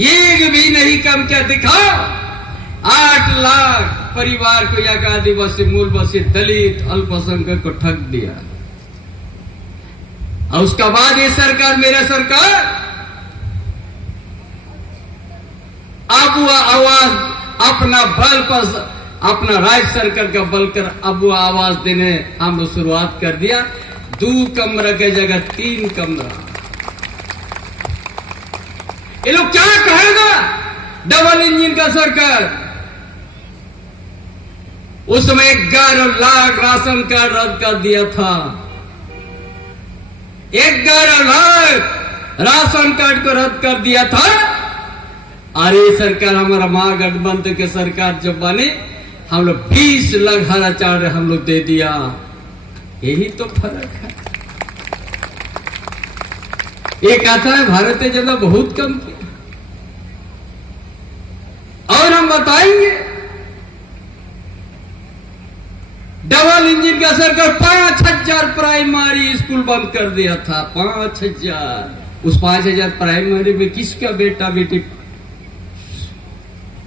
एक भी नहीं कम क्या दिखाओ। 8 लाख परिवार को या आदिवासी मूलवासी दलित अल्पसंख्यक को ठग दिया। और उसका बाद ये सरकार, मेरा सरकार, अब वो आवाज अपना बल पर, अपना राज्य सरकार का बल कर अब वो आवाज देने हम लोग शुरुआत कर दिया। 2 कमरा के जगह 3 कमरा। ये लोग क्या कहेगा? डबल इंजन का सरकार। उसमें 11 लाख राशन कार्ड रद्द कर दिया था। 11 लाख राशन कार्ड को रद्द कर दिया था। अरे सरकार, हमारा महागठबंधन के सरकार जब बने, हम लोग 20 लाख हरा चार्ट हम लोग दे दिया। यही तो फर्क है। ये कहता है भारतीय जनता बहुत कम किया। और हम बताएंगे, डबल इंजन का सरकार 5000 प्राइमरी स्कूल बंद कर दिया था। 5000। उस 5000 प्राइमरी में किसका बेटा बेटी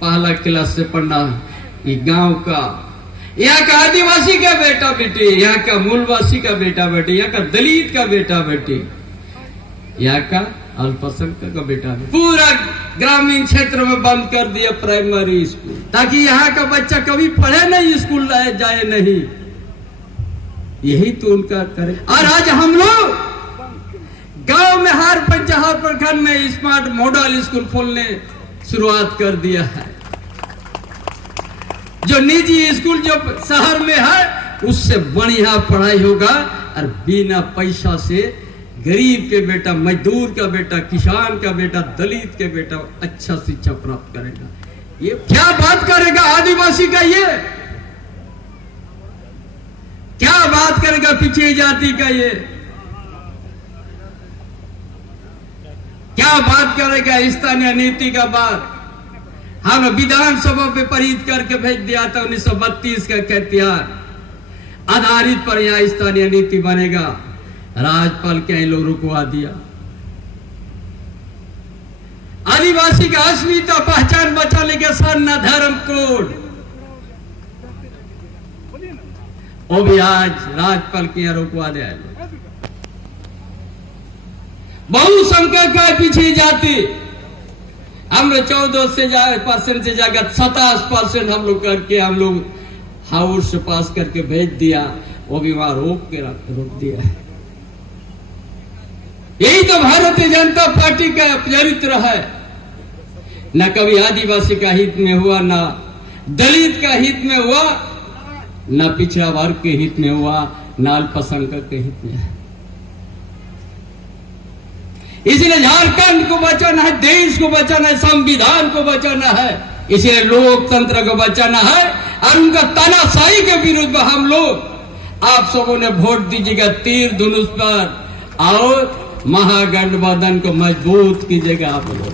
पहला क्लास से पढ़ना? ये गांव का, यहाँ का आदिवासी का बेटा बेटी, यहाँ का मूलवासी का बेटा बेटी, यहाँ का दलित का बेटा बेटी, यहाँ का अल्पसंख्यक का बेटा बेटी। पूरा ग्रामीण क्षेत्र में बंद कर दिया प्राइमरी स्कूल, ताकि यहाँ का बच्चा कभी पढ़े नहीं, स्कूल जाए नहीं। यही तो उनका करे। और आज हम लोग गांव में हर पंचायत प्रखंड में स्मार्ट मॉडल स्कूल खोलने शुरुआत कर दिया है। जो निजी स्कूल जो शहर में है, उससे बढ़िया पढ़ाई होगा। और बिना पैसा से गरीब के बेटा, मजदूर का बेटा, किसान का बेटा, दलित के बेटा अच्छा शिक्षा प्राप्त करेगा। ये क्या बात करेगा आदिवासी का? ये क्या बात करेगा पिछड़ी जाति का? ये क्या बात करेगा स्थानीय नीति का? बात हम विधानसभा पे पारित करके भेज दिया था 1932 का खतियार आधारित पर यहाँ स्थानीय नीति बनेगा। राज्यपाल के इन लोग रुकवा दिया। आदिवासी का अस्मिता पहचान बचाने के साथ न धर्म कोड, वो भी आज राज्यपाल के यहाँ रुकवा दिया। बहुसंख्यक का पिछड़ी जाति हम लोग 14% से जाकर 27% हम लोग करके हम लोग हाउस से पास करके भेज दिया। वो भी वहां रोक दिया है। यही तो भारतीय जनता पार्टी का चरित्र है। न कभी आदिवासी का हित में हुआ, न दलित का हित में हुआ, न पिछड़ा वर्ग के हित में हुआ, न अल्पसंख्यक के हित में। इसलिए झारखंड को बचाना है, देश को बचाना है, संविधान को बचाना है, इसलिए लोकतंत्र को बचाना है। और उनका तानाशाही के विरुद्ध हम लोग, आप सबों ने वोट दीजिएगा तीर धनुष पर और महागठबंधन को मजबूत कीजिएगा आप लोग।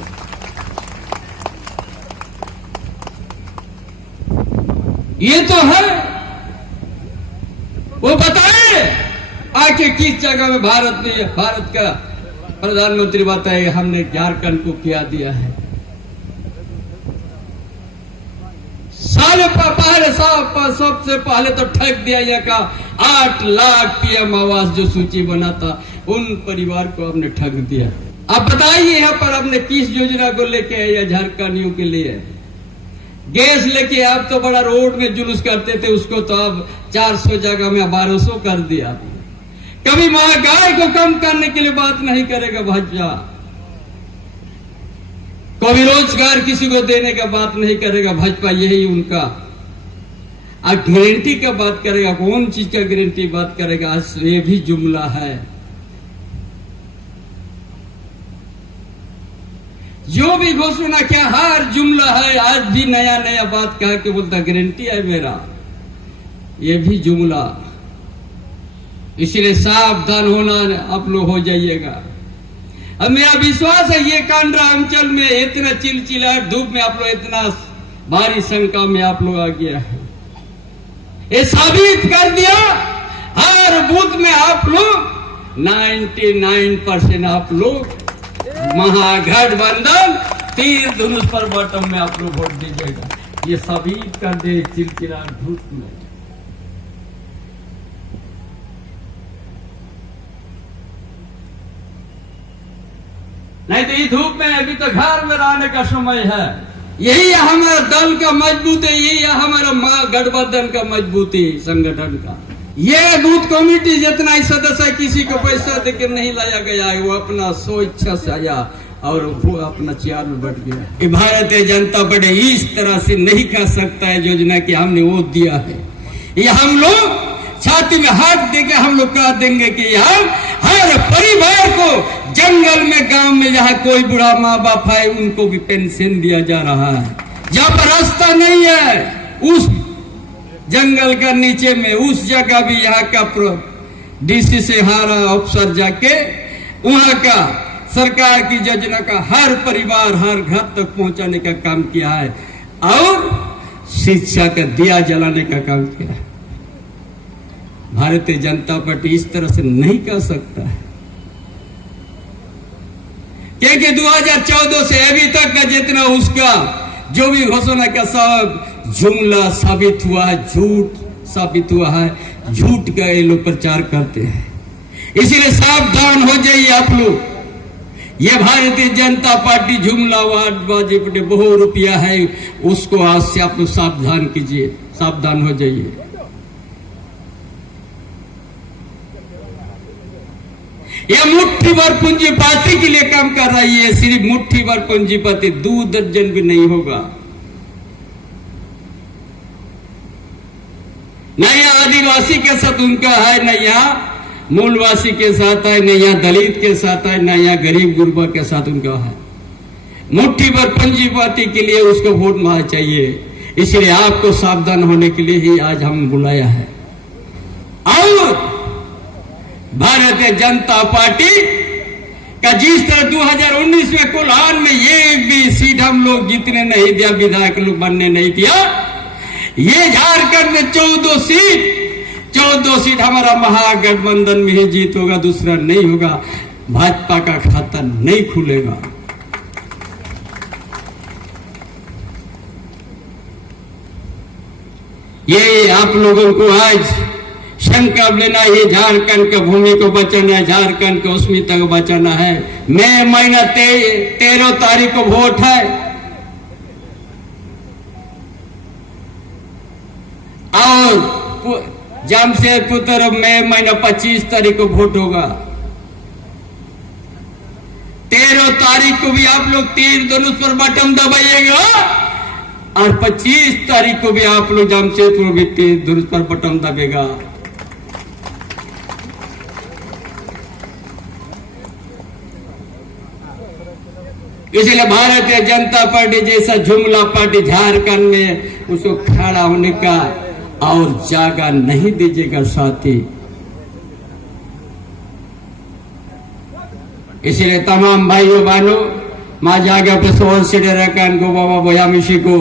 ये तो है। वो बताए आके किस जगह में भारत का प्रधानमंत्री बताए हमने झारखंड को क्या दिया है। सबसे पहले तो ठग दिया यहाँ का 8 लाख पीएम आवास जो सूची बना था, उन परिवार को आपने ठग दिया। अब बताइए यहाँ पर आपने किस योजना को लेके आए झारखंडियों के लिए? गैस लेके आप तो बड़ा रोड में जुलूस करते थे, उसको तो अब 400 जगह में 1200 कर दिया। कभी महंगाई को कम करने के लिए बात नहीं करेगा भाजपा। कभी रोजगार किसी को देने का बात नहीं करेगा भाजपा, यही उनका। अब गारंटी का बात करेगा, कौन चीज का गारंटी बात करेगा? ये भी जुमला है। जो भी घोषणा क्या हर जुमला है। आज भी नया नया बात कहा कि बोलता गारंटी है मेरा, ये भी जुमला। इसलिए सावधान होना आप लोग हो जाइएगा। अब मेरा विश्वास है ये कांड्रा अंचल में इतना चिलचिलाहट धूप में आप लोग इतना भारी संख्या में आप लोग आ गया है। ये साबित कर दिया हर बूथ में आप लोग 99% आप लोग महागठबंधन तीर धनुष पर बटन में आप लोग वोट दीजिएगा। ये सभी कर दे चिलचिला धूप में। नहीं तो ये धूप में अभी तो घर में रहने का समय है। यही हमारा दल का मजबूती, यही हमारा गठबंधन का मजबूती संगठन का। ये बूथ कमेटी जितना ही सदस्य है, किसी को पैसा देकर नहीं लाया गया है, वो अपना स्वेच्छा से आया और वो अपना चेयर में बैठ गया। भारतीय जनता पार्टी इस तरह से नहीं कर सकता है योजना की हमने वोट दिया है। ये हम लोग छाती में हाथ देके हम लोग कह देंगे कि हम हर परिवार को जंगल में, गांव में जहाँ कोई बुढ़ा माँ बाप है उनको भी पेंशन दिया जा रहा है। जहाँ पर रास्ता नहीं है उस जंगल का नीचे में उस जगह भी यहाँ का डीसी से हारा अफसर जाके वहाँ का सरकार की योजना का हर परिवार हर घर तक पहुंचाने का काम किया है और शिक्षा का दिया जलाने का काम किया है। भारतीय जनता पार्टी इस तरह से नहीं कर सकता है, क्योंकि 2014 से अभी तक का जितना उसका जो भी घोषणा का सब जुमला साबित हुआ है, झूठ साबित हुआ है, झूठ का ये लोग प्रचार करते हैं। इसीलिए सावधान हो जाइए आप लोग। ये भारतीय जनता पार्टी जुमलाबाजी पे बहुत रुपया है, उसको आज से आप लोग सावधान कीजिए, सावधान हो जाइए। यह मुट्ठी भर पूंजीपति के लिए काम कर रही है, सिर्फ मुट्ठी भर पूंजीपति, 2 दर्जन भी नहीं होगा। न यहाँ आदिवासी के साथ उनका है, न यहाँ मूलवासी के साथ है, न यहाँ दलित के साथ है, न यहाँ गरीब गुरबा के साथ उनका है। मुट्ठी भर पूंजीपति के लिए उसको वोट मार चाहिए। इसलिए आपको सावधान होने के लिए ही आज हम बुलाया है। और भारतीय जनता पार्टी का जिस तरह 2019 में कोल्हान में एक भी सीट हम लोग जीतने नहीं दिया, विधायक लोग बनने नहीं दिया, ये झारखंड में 14 सीट हमारा महागठबंधन में ही जीत होगा, दूसरा नहीं होगा। भाजपा का खाता नहीं खुलेगा। ये आप लोगों को आज संकल्प लेना, ये झारखंड की भूमि को बचाना है, झारखंड की अस्मिता को बचाना है। मई महीना 13 तारीख को वोट है और जमशेदपुर तरफ मई महीना 25 तारीख को वोट होगा। 13 तारीख को भी आप लोग तीर धनुष पर बटन दबाइएगा और 25 तारीख को भी आप लोग जमशेदपुर भी तीर धनुष पर बटन दबेगा। इसलिए भारतीय जनता पार्टी जैसा जुमला पार्टी झारखंड में उसको खड़ा होने का और जगह नहीं दीजिएगा साथी। इसलिए तमाम भाइयों बहनों माँ जागा पे सोहन सिडे रकान को बाबा बोयामिशी को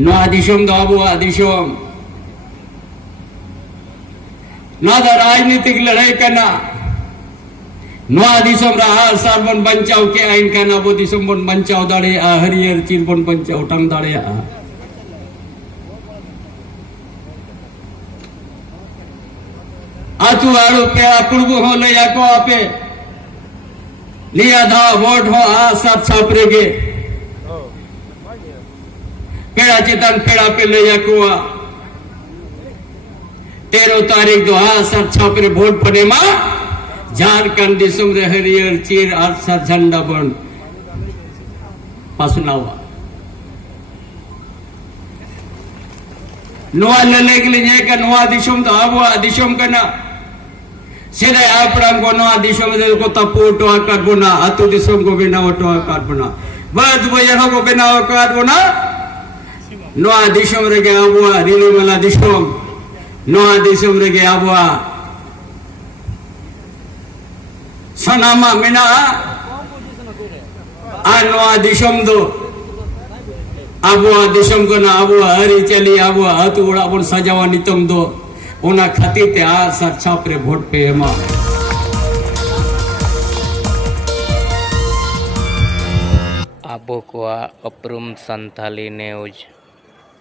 नोआ दिशोम दो अबुआ दिशोम ना दा राजनीतिक लड़ाई करना नोआ दिशोम रहा सारबन बंचाव के आइन का ना वो दिशोम बन बंचाव दाड़े हरियर चीर बन बंचाव टंग दाड़े आतु आड़ो पेड़ा कुड़बू हो ले को आपे लिया था वोट हो आ सब छापरे के पेड़ा चेतन पेड़ा पे ले को 13 तारीख 2 सब छापरे वोट पड़े मां झारखंड दिसम रे हरियर चीर और सर झंडा बन पसनावा नोआ लले के लिए का नोआ दिशम तो आबुआ दिशम करना सीधा आपड़ांग को नोआ दिशम दे को तपोटो आकार बना अतु दिशम को बिना ओटो आकार बना बद बयहा को बिना आकार बना नोआ दिशम रे के आबुआ रिली मला दिशम नोआ दिशम रे के आबुआ सनामा मिना आ नोआ दिशम दो आबुआ दिशम को ना आबुआ हरी चली आबुआ हत उड़ा बन सजावा नितम दो ओना खातिर ते आ सर छापरे वोट पे एमा आप भोकवा अपरूम संथाली न्यूज।